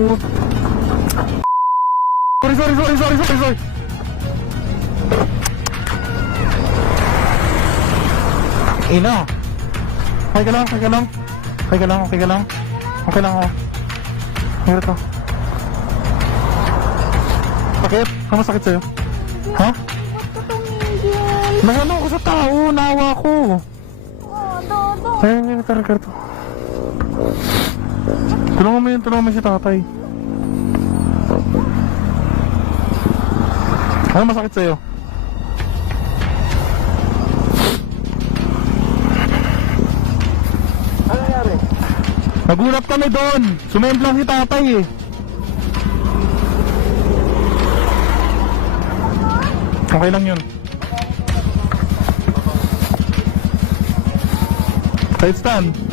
Sorry. Ina. Okay lang ako. Meron to. Sakit? Ano sakit sa'yo? Ha? Ba't ka tumigil? Nagano ako sa tao, naawa ko. Dodo. Ayun, tara to. Tulungan mo si tatay. Ano masakit sa'yo? Ano nangyari? Nagulat kami doon. Sumemplang si tatay eh. Okay lang yun. Side stand.